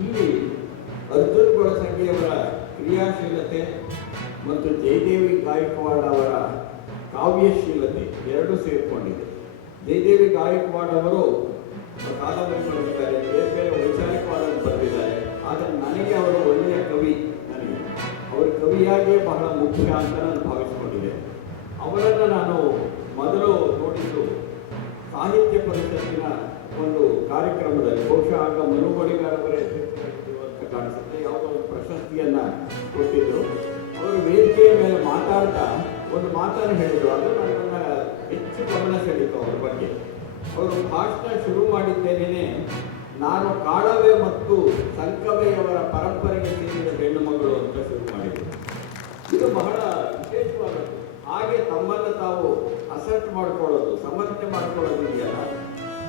ಇಲ್ಲಿ ಅರ್ಜುನ್ ಗೊಳಸಂಗಿಯವರ ಕ್ರಿಯಾಶೀಲತೆ ಮತ್ತು ಜಯದೇವಿ ಗಾಯಕ್ವಾಡ್ ಅವರ ಕಾವ್ಯಶೀಲತೆ ಎರಡೂ ಸೇರಿಕೊಂಡಿದೆ. ಜಯದೇವಿ ಗಾಯಕ್ವಾಡ್ ಅವರು ಕಾದಂಬರಿ ಬರೆದಿದ್ದಾರೆ, ಬೇರೆ ಬೇರೆ ವೈಚಾರಿಕವಾದನ್ನು ಬರೆದಿದ್ದಾರೆ. ಆದರೆ ನನಗೆ ಅವರು ಒಳ್ಳೆಯ ಕವಿ, ನನಗೆ ಅವರ ಕವಿಯಾಗಿಯೇ ಬಹಳ ಮುಖ್ಯ ಅಂತ ನಾನು ಭಾವಿಸಿಕೊಂಡಿದ್ದೆ. ಅವರನ್ನು ನಾನು ಮೊದಲು ನೋಡಿದ್ದು ಸಾಹಿತ್ಯ ಪರಿಷತ್ತಿನ ಒಂದು ಕಾರ್ಯಕ್ರಮದಲ್ಲಿ, ಬಹುಶಃ ಆಗ ಮನುಬಳಿಗಾರವರೇ ಅಂತ ಕಾಣಿಸುತ್ತೆ, ಯಾವುದೋ ಒಂದು ಪ್ರಶಸ್ತಿಯನ್ನು ಕೊಟ್ಟಿದ್ದರು. ಅವರು ವೇದಿಕೆಯ ಮೇಲೆ ಮಾತಾಡ್ತಾ ಒಂದು ಮಾತನ್ನು ಹೇಳಿದರು, ಅದು ನನ್ನನ್ನು ಹೆಚ್ಚು ಗಮನ ಸೆಳೀತು. ಅವ್ರ ಬಗ್ಗೆ ಅವರು ಭಾಷಣ ಶುರು ಮಾಡಿದ್ದೇನೆ, ನಾನು ಕಾಳವೆ ಮತ್ತು ಸಂಕವೆಯವರ ಪರಂಪರೆಗೆ ಸೇರಿದ ಹೆಣ್ಣು ಮಗಳು ಅಂತ ಶುರು ಮಾಡಿದರು. ಇದು ಬಹಳ ವಿಶೇಷವಾದದ್ದು. ಹಾಗೆ ತಮ್ಮನ್ನು ತಾವು ಅಸೆಪ್ಟ್ ಮಾಡ್ಕೊಳ್ಳೋದು, ಸಮರ್ಥನೆ ಮಾಡ್ಕೊಳ್ಳೋದು ಇದೆಯಲ್ಲ.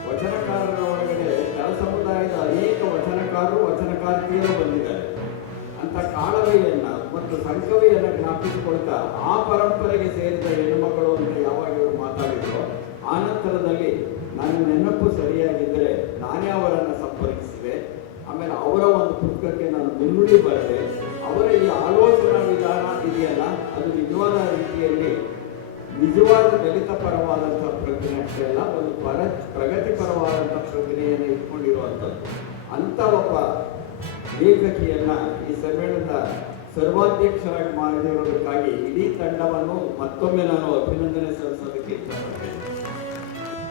ವಚನಕಾರರ ಒಳಗಡೆ ಕೆಲ ಸಮುದಾಯದ ಅನೇಕ ವಚನಕಾರರು ವಚನಕಾರ್ತಿಯರು ಬಂದಿದ್ದಾರೆ. ಅಂತ ಕಾಳವೆಯನ್ನು ಮತ್ತು ಸಂಕವೆಯನ್ನು ಜ್ಞಾಪಿಸಿಕೊಳ್ತಾ ಆ ಪರಂಪರೆಗೆ ಸೇರಿದ ಹೆಣ್ಣುಮಕ್ಕಳು ಅಂತ ಯಾವಾಗ ಇವರು ಮಾತಾಡಿದ್ರು, ಆ ನಂತರದಲ್ಲಿ ನನ್ನ ನೆನಪು ಸರಿಯಾಗಿದ್ದರೆ ನಾನೇ ಅವರನ್ನು ಸಂಪರ್ಕಿಸಿದೆ. ಆಮೇಲೆ ಅವರ ಒಂದು ಪುಸ್ತಕಕ್ಕೆ ನಾನು ಮುನ್ನುಡಿ ಬರೆದೆ. ಅವರ ಈ ಆಲೋಚನಾ ವಿಧಾನ ಇದೆಯಲ್ಲ, ಅದು ನಿಜವಾದ ರೀತಿಯಲ್ಲಿ ನಿಜವಾದ ದಲಿತ ಪರವಾದಂಥ ಪ್ರಜ್ಞೆ ಅಷ್ಟೇ ಅಲ್ಲ, ಒಂದು ಪ್ರಗತಿಪರವಾದಂಥ ಪ್ರಜ್ಞೆಯನ್ನು ಇಟ್ಕೊಂಡಿರುವಂಥದ್ದು. ಅಂಥ ಒಬ್ಬ ಲೇಖಕಿಯನ್ನು ಈ ಸಮ್ಮೇಳನದ ಸರ್ವಾಧ್ಯಕ್ಷರಾಗಿ ಮಾಡಿರೋದಕ್ಕಾಗಿ ಇಡೀ ತಂಡವನ್ನು ಮತ್ತೊಮ್ಮೆ ನಾನು ಅಭಿನಂದನೆ ಸಲ್ಲಿಸೋದಕ್ಕೆ ಇಷ್ಟಪಡ್ತೇನೆ.